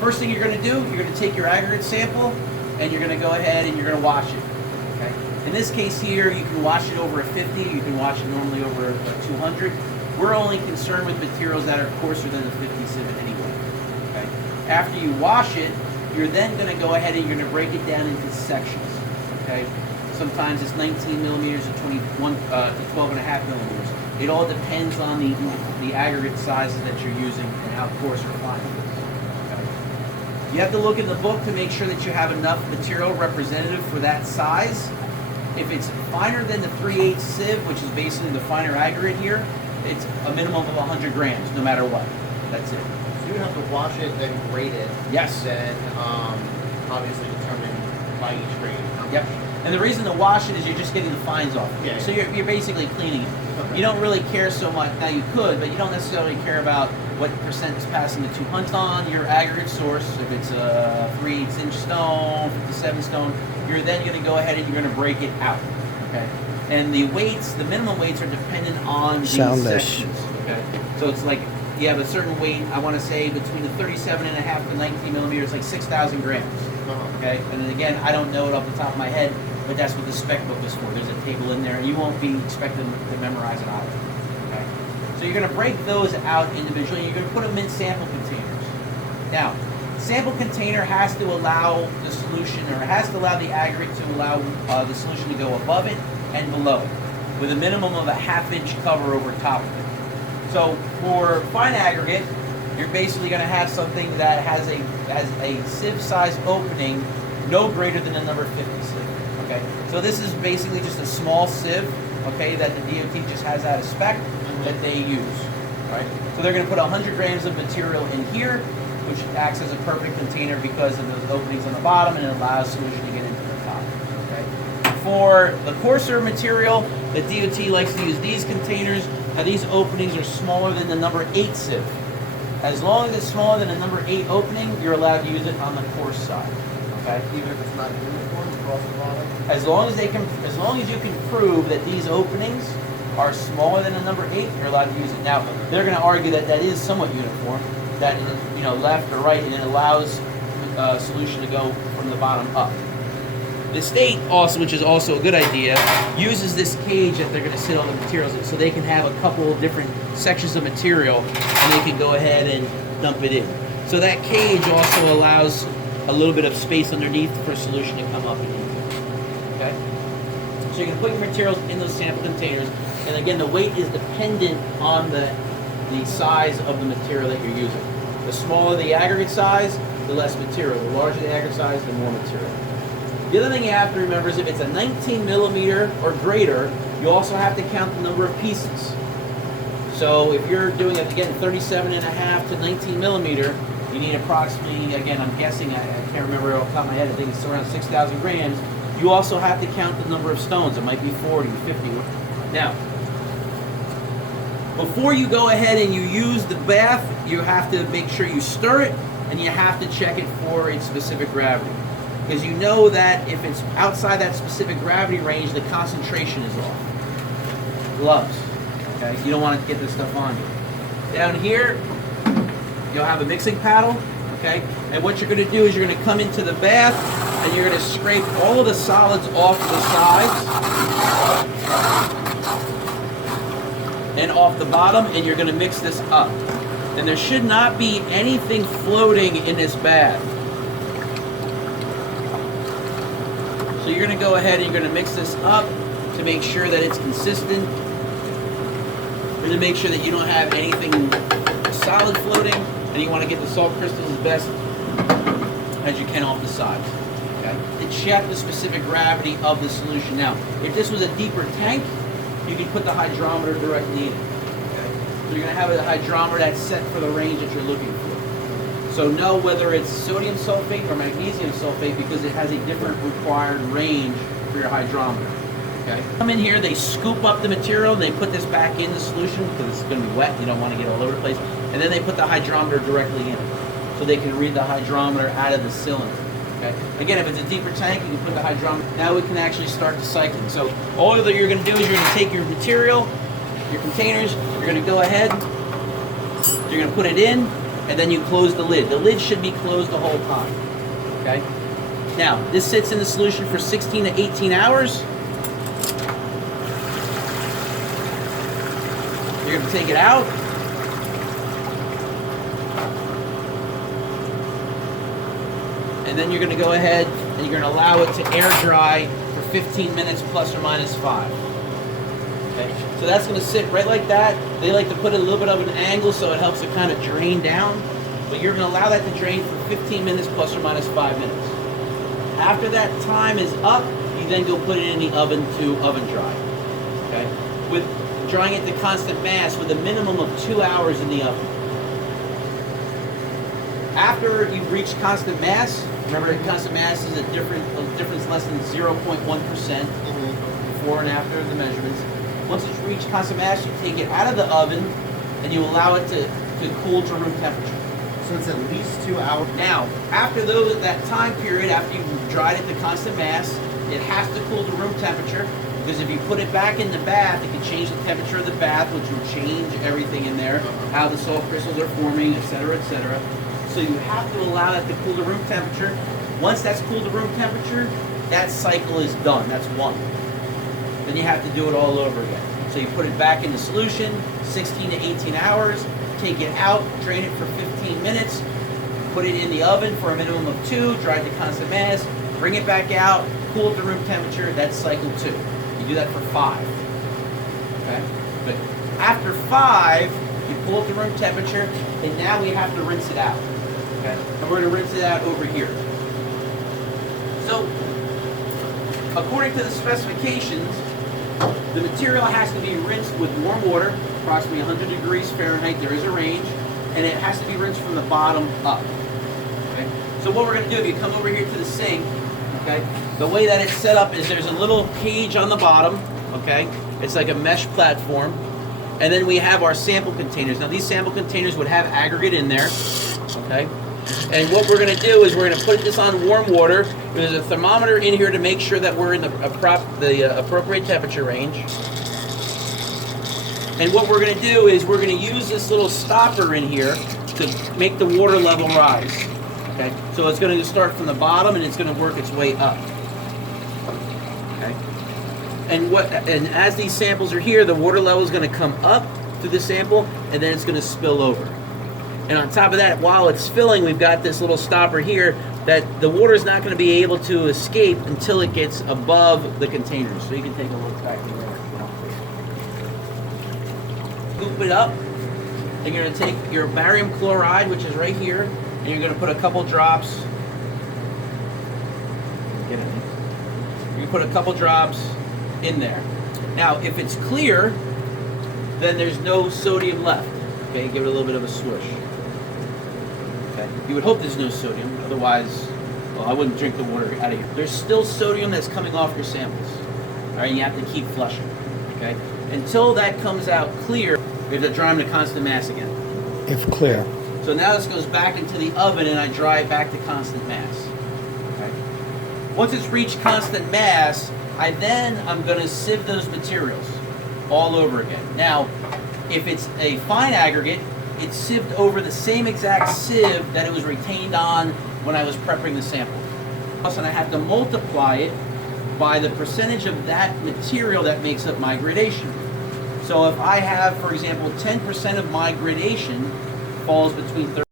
First thing you're going to do, you're going to take your aggregate sample and you're going to go ahead and you're going to wash it. Okay. In this case here, you can wash it over a 50. You can wash it normally over a 200. We're only concerned with materials that are coarser than the 50 sieve anyway. Okay. After you wash it, you're then going to go ahead and you're going to break it down into sections. Okay. Sometimes it's 19 millimeters to 12.5 millimeters. It all depends on the aggregate sizes that you're using and how coarse or fine it is. Okay. You have to look in the book to make sure that you have enough material representative for that size. If it's finer than the 3/8 sieve, which is basically the finer aggregate here, it's a minimum of 100 grams, no matter what. That's it. So you have to wash it, then grade it. Yes. Then obviously determine by each grade. Yep. And the reason to wash it is you're just getting the fines off. Yeah. So you're basically cleaning it. Okay. You don't really care so much. Now you could, but you don't necessarily care about what percent is passing the 200 on your aggregate source. If it's a 3/8 inch stone, 57 stone, you're then going to go ahead and you're going to break it out. Okay. And the weights, the minimum weights are dependent on the sections. Okay. So it's like you have a certain weight. I want to say between the 37.5 to 19 millimeters, like 6,000 grams. Okay. And then again, I don't know it off the top of my head, but that's what the spec book is for. There's a table in there, and you won't be expected to memorize it either. Okay. So you're going to break those out individually. You're going to put them in sample containers. Now, sample container has to allow the solution, or has to allow the aggregate to allow the solution to go above it and below it, with a minimum of a 1/2 inch cover over top of it. So for fine aggregate, you're basically going to have something that has a sieve size opening no greater than the number 50 sieve. Okay, so this is basically just a small sieve, okay, that the DOT just has out of spec that they use, right? So they're going to put 100 grams of material in here, which acts as a perfect container because of those openings on the bottom, and it allows solution to get into the top. Okay. For the coarser material, the DOT likes to use these containers. Now these openings are smaller than the number 8 sieve. As long as it's smaller than a number 8 opening, you're allowed to use it on the coarse side. Okay. Even if it's not uniform across the bottom. As long as you can prove that these openings are smaller than a number 8, you're allowed to use it. Now they're going to argue that that is somewhat uniform, that left or right, and it allows solution to go from the bottom up. The state also, which is also a good idea, uses this cage that they're going to sit all the materials in, so they can have a couple of different sections of material, and they can go ahead and dump it in. So that cage also allows a little bit of space underneath for solution to come up and into. Okay? So you can put your materials in those sample containers, and again, the weight is dependent on the size of the material that you're using. The smaller the aggregate size, the less material. The larger the aggregate size, the more material. The other thing you have to remember is if it's a 19 millimeter or greater, you also have to count the number of pieces. So if you're doing, again, 37.5 to 19 millimeter, you need approximately, again, I'm guessing, I can't remember off the top of my head, I think it's around 6,000 grams. You also have to count the number of stones. It might be 40, 50. Now, before you go ahead and you use the bath, you have to make sure you stir it, and you have to check it for its specific gravity. Because you know that if it's outside that specific gravity range, the concentration is off. Gloves. Okay? You don't want to get this stuff on you. Down here, you'll have a mixing paddle. Okay? And what you're going to do is you're going to come into the bath, and you're going to scrape all of the solids off the sides and off the bottom, and you're going to mix this up. And there should not be anything floating in this bath. So you're going to go ahead and you're going to mix this up to make sure that it's consistent. You're going to make sure that you don't have anything solid floating, and you want to get the salt crystals as best as you can off the sides. Okay? To check the specific gravity of the solution. Now, if this was a deeper tank, you can put the hydrometer directly in. Okay? So you're going to have a hydrometer that's set for the range that you're looking for. So know whether it's sodium sulfate or magnesium sulfate because it has a different required range for your hydrometer. Okay? Come in here, they scoop up the material, they put this back in the solution because it's going to be wet, you don't want to get all over the place, and then they put the hydrometer directly in so they can read the hydrometer out of the cylinder. Okay? Again, if it's a deeper tank, you can put the hydrometer. Now we can actually start the cycling. So all that you're going to do is you're going to take your material, your containers, you're going to go ahead, you're going to put it in, and then you close the lid. The lid should be closed the whole time. Okay? Now, this sits in the solution for 16 to 18 hours. You're going to take it out. And then you're going to go ahead and you're going to allow it to air dry for 15 minutes plus or minus 5. Okay? So that's going to sit right like that. They like to put it a little bit of an angle so it helps it kind of drain down. But you're going to allow that to drain for 15 minutes plus or minus 5 minutes. After that time is up, you then go put it in the oven to oven dry. Okay? With drying it to constant mass with a minimum of 2 hours in the oven. After you've reached constant mass, remember constant mass is a difference less than 0.1% before and after the measurements. Once it's reached constant mass, you take it out of the oven and you allow it to cool to room temperature. So it's at least 2 hours. Now, after that time period, after you've dried it to constant mass, it has to cool to room temperature, because if you put it back in the bath, it can change the temperature of the bath, which will change everything in there, how the salt crystals are forming, etc., etc. So you have to allow that to cool to room temperature. Once that's cooled to room temperature, that cycle is done. That's one. Then you have to do it all over again. So you put it back in the solution, 16 to 18 hours, take it out, drain it for 15 minutes, put it in the oven for a minimum of 2, dry it to constant mass, bring it back out, cool it to room temperature, that's cycle 2. You do that for 5. Okay? But after 5, you pull it to room temperature, and now we have to rinse it out. Okay? And we're going to rinse it out over here. So, according to the specifications, the material has to be rinsed with warm water, approximately 100 degrees Fahrenheit. There is a range, and it has to be rinsed from the bottom up. Okay? So what we're going to do, if you come over here to the sink, okay, the way that it's set up is there's a little cage on the bottom, okay? It's like a mesh platform, and then we have our sample containers. Now these sample containers would have aggregate in there, okay? And what we're going to do is we're going to put this on warm water. There's a thermometer in here to make sure that we're in the appropriate temperature range. And what we're going to do is we're going to use this little stopper in here to make the water level rise. Okay, so it's going to start from the bottom and it's going to work its way up. Okay, and as these samples are here, the water level is going to come up through the sample and then it's going to spill over. And on top of that, while it's filling, we've got this little stopper here that the water is not going to be able to escape until it gets above the containers. So you can take a look back in there. Scoop it up, and you're going to take your barium chloride, which is right here, and you're going to put a couple drops. Get it. You put a couple drops in there. Now, if it's clear, then there's no sodium left. Okay, give it a little bit of a swoosh. Okay, you would hope there's no sodium, otherwise, well, I wouldn't drink the water out of here. There's still sodium that's coming off your samples. All right, you have to keep flushing. Okay, until that comes out clear, we have to dry them to constant mass again. If clear. So now this goes back into the oven and I dry it back to constant mass. Okay. Once it's reached constant mass, I'm going to sieve those materials all over again. Now, if it's a fine aggregate, it's sieved over the same exact sieve that it was retained on when I was prepping the sample. And I have to multiply it by the percentage of that material that makes up my gradation. So if I have, for example, 10% of my gradation falls between 30